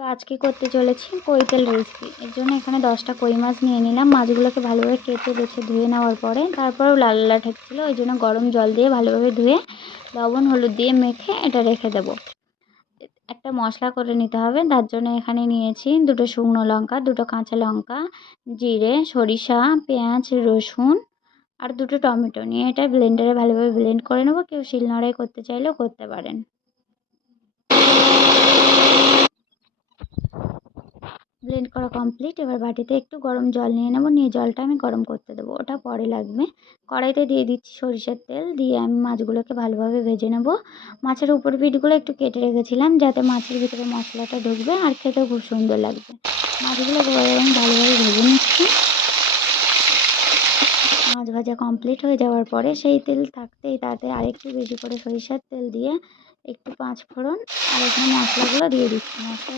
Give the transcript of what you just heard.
তো আজকে করতে চলেছি কই তেল রেসিপি। এর জন্য এখানে 10টা কই মাছ নিয়ে নিলাম। মাছগুলোকে ভালোভাবে কেটে বেছে ধুয়ে নেওয়ার পরে তারপরেও লাল লাল ঠেকছিল, ওই জন্য গরম জল দিয়ে ভালোভাবে ধুয়ে লবণ হলুদ দিয়ে মেখে এটা রেখে দেবো। একটা মশলা করে নিতে হবে, তার জন্য এখানে নিয়েছি 2টো শুকনো লঙ্কা, 2টো কাঁচা লঙ্কা, জিরে, সরিষা, পেঁয়াজ, রসুন আর 2টো টমেটো নিয়ে এটা ব্লেন্ডারে ভালোভাবে ব্লেন্ড করে নেবো। কেউ শিলনোড়ায় করতে চাইলেও করতে পারেন। ব্লেন্ড করা কমপ্লিট। এবার বাটিতে একটু গরম জল নিয়ে নেব, নিয়ে জলটা আমি গরম করতে দেবো, ওটা পরে লাগবে। কড়াইতে দিয়ে দিচ্ছি সরিষার তেল, দিয়ে আমি মাছগুলোকে ভালোভাবে ভেজে নেব। মাছের উপর পিঠগুলো একটু কেটে রেখেছিলাম যাতে মাছের ভিতরে মশলাটা ঢুকবে আর খেতেও খুব সুন্দর লাগবে। মাছগুলোকে আমি ভালোভাবে ভেজে নিচ্ছি। মাছ ভাজা কমপ্লিট হয়ে যাওয়ার পরে সেই তেল থাকতেই তাতে আরেকটু বেশি করে সরিষার তেল দিয়ে একটু 5 ফোড়ন আর এখানে মশলাগুলো দিয়ে দিচ্ছি। মশলা